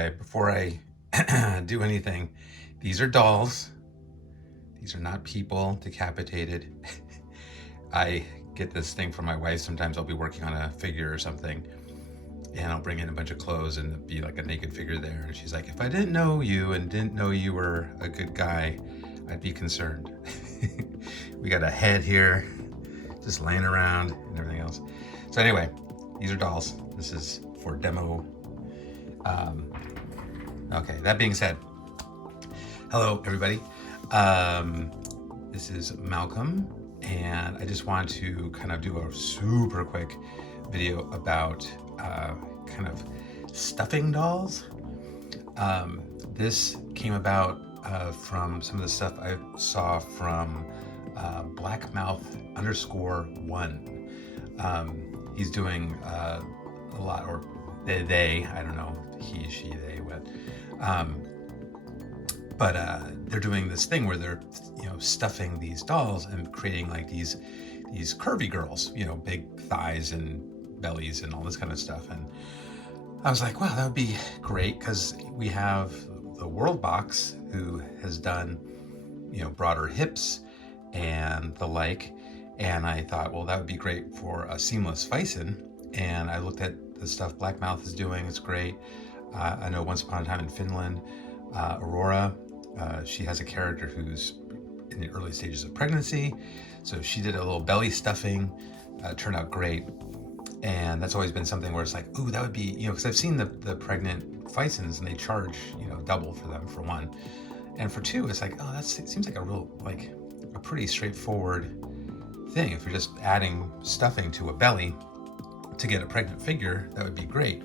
Okay, before I do anything, these are dolls. These are not people decapitated. I get this thing from my wife. Sometimes I'll be working on a figure or something, and I'll bring in a bunch of clothes and it'll be like a naked figure there. And she's like, if I didn't know you and didn't know you were a good guy, I'd be concerned. We got a head here just laying around and everything else. So anyway, these are dolls. This is for demo. Okay, that being said, hello everybody. This is Malcolm, and I just want to kind of do a super quick video about kind of stuffing dolls. This came about from some of the stuff I saw from blackmouth_1. He's doing a lot, or they, I don't know, he, she, they, what. But they're doing this thing where they're, stuffing these dolls and creating like these curvy girls, big thighs and bellies and all this kind of stuff. And I was like, wow, that would be great, because we have the World Box, who has done, broader hips and the like. And I thought, well, that would be great for a seamless Phicen. And I looked at the stuff Blackmouth is doing. It's great. I know Once Upon a Time in Finland, Aurora, she has a character who's in the early stages of pregnancy. So she did a little belly stuffing, turned out great. And that's always been something where it's like, ooh, that would be, because I've seen the pregnant Phicens and they charge, double for them for one. And for two, it's like, oh, it seems like a pretty straightforward thing. If you're just adding stuffing to a belly to get a pregnant figure, that would be great.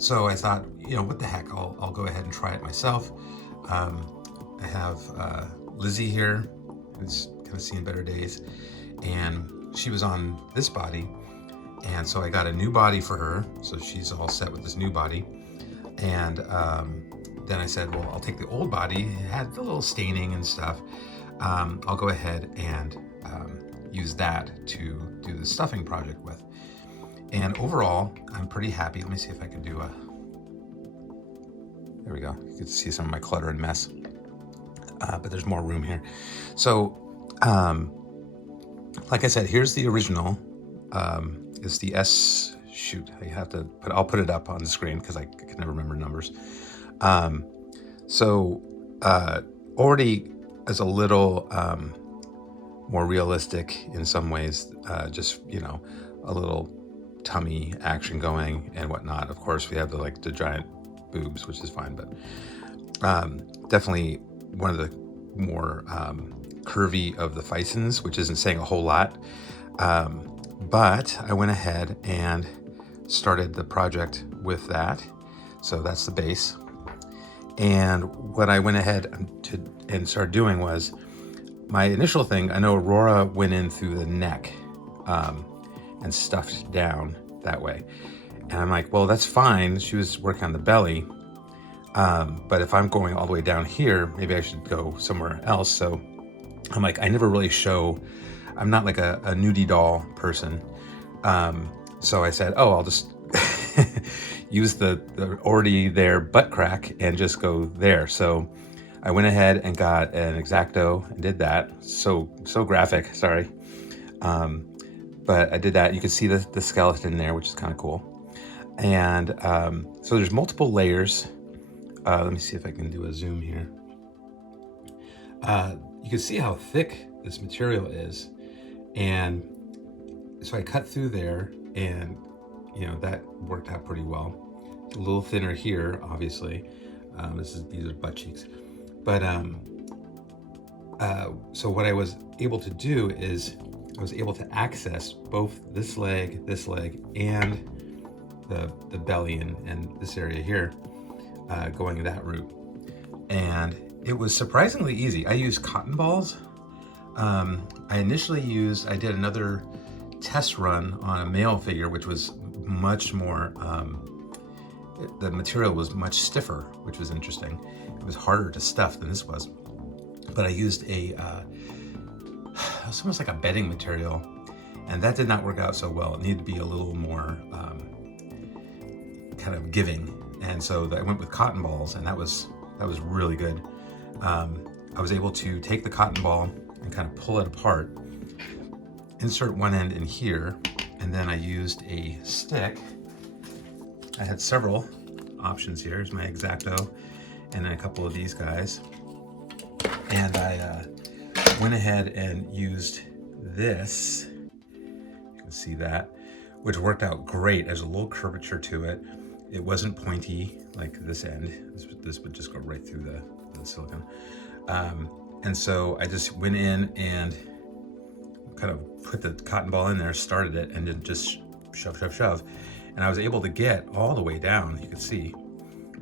So I thought, what the heck, I'll go ahead and try it myself. I have Lizzie here, who's kind of seen better days, and she was on this body, and so I got a new body for her, so she's all set with this new body. And then I said, well, I'll take the old body. It had a little staining and stuff. I'll go ahead and use that to do the stuffing project with. And overall, I'm pretty happy. Let me see if I can do there we go. You can see some of my clutter and mess, but there's more room here. So, like I said, here's the original. It's the shoot. I'll put it up on the screen because I can never remember numbers. Already is a little more realistic in some ways. Just a little tummy action going and whatnot. Of course, we have the giant boobs, which is fine, but definitely one of the more curvy of the Phicens, which isn't saying a whole lot. But I went ahead and started the project with that. So that's the base. And what I went ahead and started doing was, my initial thing, I know Aurora went in through the neck and stuffed down that way. And I'm like, well, that's fine. She was working on the belly. But if I'm going all the way down here, maybe I should go somewhere else. So I'm like, I never really show, I'm not like a nudie doll person. So I said, oh, I'll just use the already there butt crack and just go there. So I went ahead and got an X-Acto and did that. So graphic, sorry. But I did that. You can see the skeleton there, which is kind of cool. And so there's multiple layers. Let me see if I can do a zoom here. You can see how thick this material is. And so I cut through there, and that worked out pretty well. It's a little thinner here, obviously. These are butt cheeks. But so what I was able to do is I was able to access both this leg, and the belly and this area here, going that route. And it was surprisingly easy. I used cotton balls. I did another test run on a male figure, which was much more, the material was much stiffer, which was interesting. It was harder to stuff than this was. But I used it's almost like a bedding material, and that did not work out so well. It needed to be a little more kind of giving And so I went with cotton balls, and that was really good. I was able to take the cotton ball and kind of pull it apart, insert one end in here, and then I used a stick. I had several options here. Here's my X-Acto, and then a couple of these guys. And I went ahead and used this. You can see that, which worked out great. There's a little curvature to it. It wasn't pointy like this end. This would just go right through the silicone. And so I just went in and kind of put the cotton ball in there, started it, and then just shove. And I was able to get all the way down, you can see,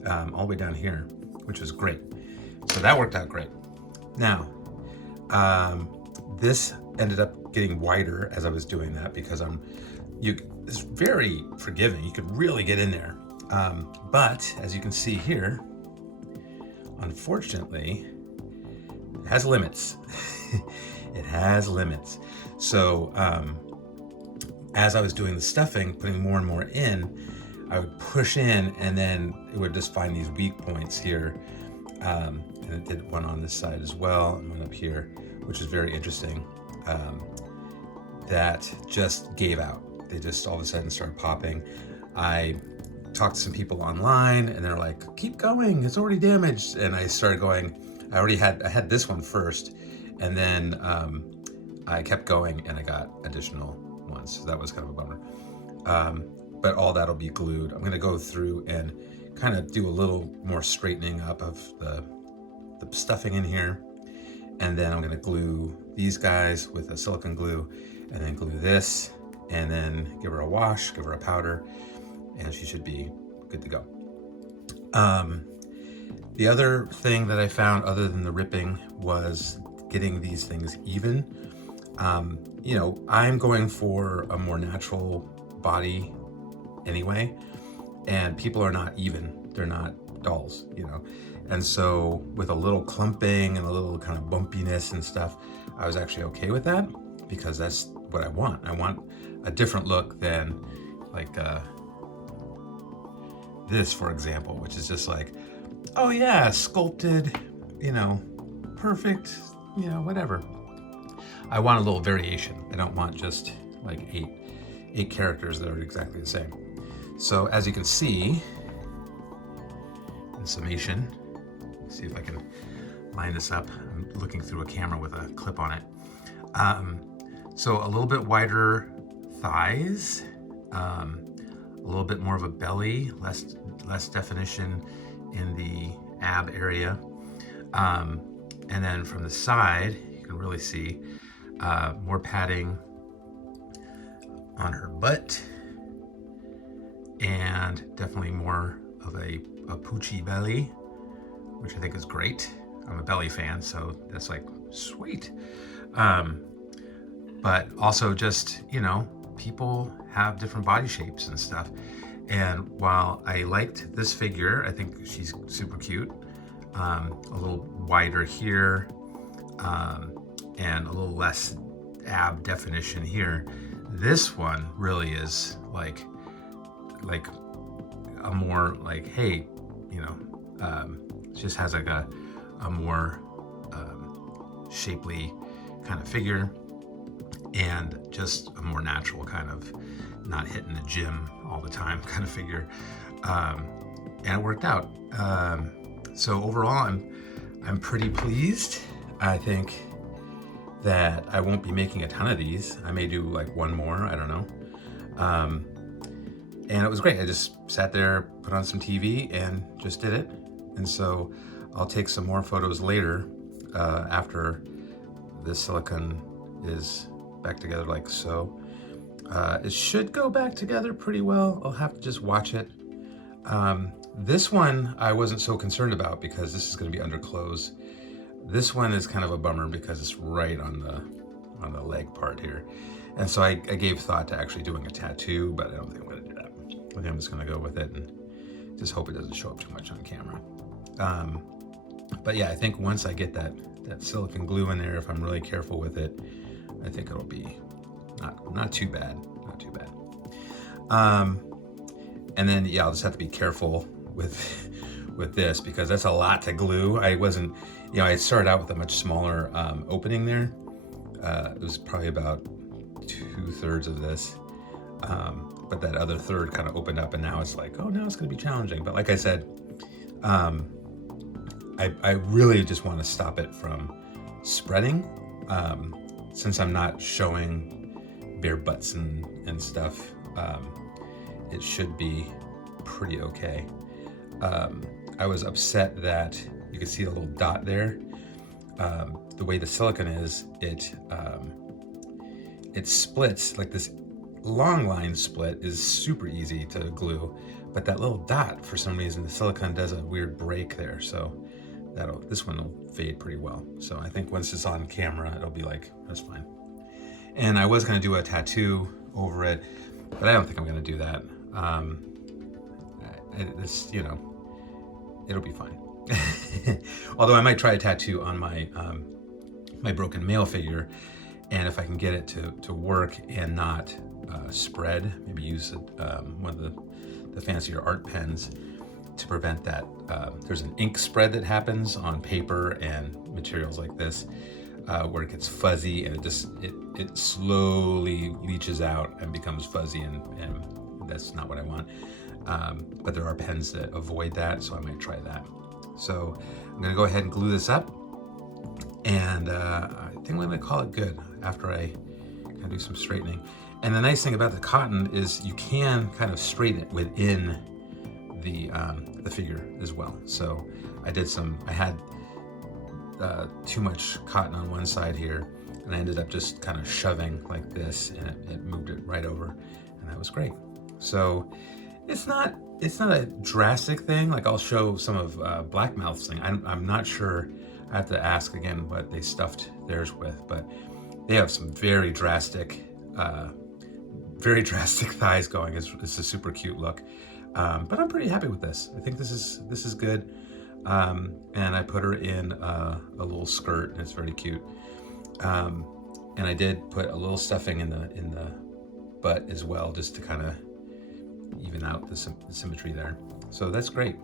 all the way down here, which was great. So that worked out great. Now, this ended up getting wider as I was doing that because it's very forgiving. You could really get in there. But as you can see here, unfortunately, it has limits. It has limits. So as I was doing the stuffing, putting more and more in, I would push in, and then it would just find these weak points here. And it did one on this side as well, and one up here, which is very interesting. That just gave out. They just all of a sudden started popping. I talked to some people online, and they're like, keep going, it's already damaged. And I started going, I had this one first, and then I kept going, and I got additional ones. So that was kind of a bummer. But all that'll be glued. I'm gonna go through and kind of do a little more straightening up of the stuffing in here. And then I'm gonna glue these guys with a silicone glue, and then glue this, and then give her a wash, give her a powder, and she should be good to go. The other thing that I found, other than the ripping, was getting these things even. You know, I'm going for a more natural body anyway, and people are not even. They're not dolls, you know. And so with a little clumping and a little kind of bumpiness and stuff, I was actually okay with that, because that's what I want. I want a different look than like this, for example, which is just like, oh yeah, sculpted, you know, perfect, you know, whatever. I want a little variation. I don't want just like eight characters that are exactly the same. So as you can see, in summation, see if I can line this up. I'm looking through a camera with a clip on it. So a little bit wider thighs, a little bit more of a belly, less definition in the ab area. And then from the side, you can really see more padding on her butt, and definitely more of a poochy belly, which I think is great. I'm a belly fan, so that's like sweet. But also just, you know, people have different body shapes and stuff. And while I liked this figure, I think she's super cute. A little wider here, and a little less ab definition here. This one really is like a more like, hey, you know, just has like a more shapely kind of figure, and just a more natural kind of, not hitting the gym all the time kind of figure. And it worked out. So overall, I'm pretty pleased. I think that I won't be making a ton of these. I may do like one more, I don't know. And it was great. I just sat there, put on some TV, and just did it. And so I'll take some more photos later, after this silicone is back together like so. It should go back together pretty well. I'll have to just watch it. This one I wasn't so concerned about, because this is going to be under clothes. This one is kind of a bummer because it's right on the leg part here. And so I gave thought to actually doing a tattoo, but I don't think I'm going to do that. I think I'm just going to go with it and just hope it doesn't show up too much on camera. But yeah, I think once I get that silicone glue in there, if I'm really careful with it, I think it'll be not too bad, not too bad. And then, yeah, I'll just have to be careful with this, because that's a lot to glue. I wasn't, I started out with a much smaller opening there. It was probably about 2/3 of this, but that other third kind of opened up, and now it's like, oh, now it's going to be challenging. But like I said, I really just want to stop it from spreading, since I'm not showing bare butts and stuff. It should be pretty okay. I was upset that you can see the little dot there. The way the silicone is, it splits. Like this long line split is super easy to glue, but that little dot, for some reason, the silicone does a weird break there. So this one will fade pretty well. So I think once it's on camera, it'll be like, that's fine. And I was gonna do a tattoo over it, but I don't think I'm gonna do that. It's, it'll be fine. Although I might try a tattoo on my my broken male figure, and if I can get it to work and not spread, maybe use one of the fancier art pens to prevent that. There's an ink spread that happens on paper and materials like this, where it gets fuzzy and it slowly leaches out and becomes fuzzy, and that's not what I want. But there are pens that avoid that, so I might try that. So I'm gonna go ahead and glue this up, and I think I'm gonna call it good after I kind of do some straightening. And the nice thing about the cotton is you can kind of straighten it within the figure as well. So I had too much cotton on one side here, and I ended up just kind of shoving like this, and it moved it right over, and that was great. So it's not a drastic thing. Like, I'll show some of Blackmouth's thing. I'm not sure. I have to ask again what they stuffed theirs with, but they have some very drastic thighs going. It's a super cute look. But I'm pretty happy with this. I think this is good. And I put her in a little skirt, and it's very cute. And I did put a little stuffing in the butt as well, just to kind of even out the symmetry there. So that's great.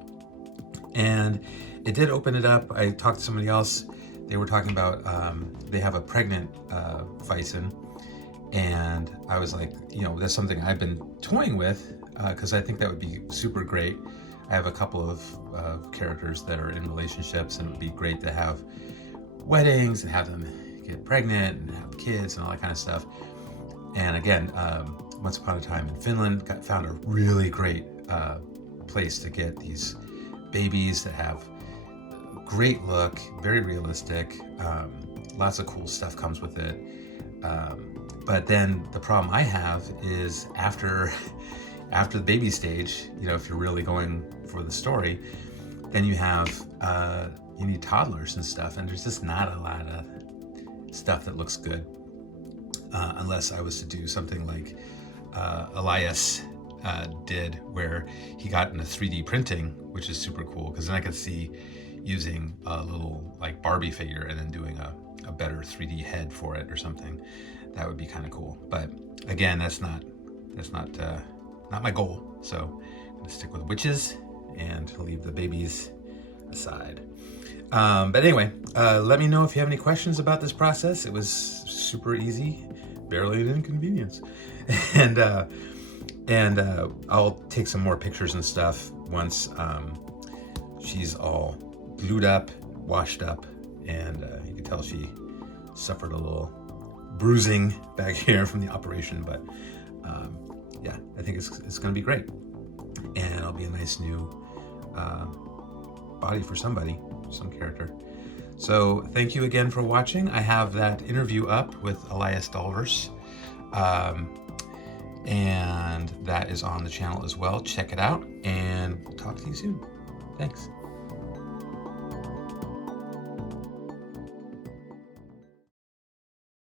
And it did open it up. I talked to somebody else. They were talking about they have a pregnant Phicen, and I was like, that's something I've been toying with, because I think that would be super great. I have a couple of characters that are in relationships, and it would be great to have weddings and have them get pregnant and have kids and all that kind of stuff. And again, once upon a time in Finland, found a really great place to get these babies that have great look, very realistic. Lots of cool stuff comes with it. But then the problem I have is after the baby stage, if you're really going for the story, then you need toddlers and stuff, and there's just not a lot of stuff that looks good, unless I was to do something like Elias did, where he got into 3D printing, which is super cool, because then I could see using a little like Barbie figure and then doing a better 3D head for it or something. That would be kind of cool. But again, that's not my goal. So I'm gonna stick with witches and leave the babies aside. But anyway, let me know if you have any questions about this process. It was super easy, barely an inconvenience. And I'll take some more pictures and stuff once she's all glued up, washed up, and you can tell she suffered a little bruising back here from the operation. But yeah, I think it's gonna be great, and it'll be a nice new body for somebody, some character. So thank you again for watching. I have that interview up with Elias Dalvers, and that is on the channel as well. Check it out, and talk to you soon. Thanks.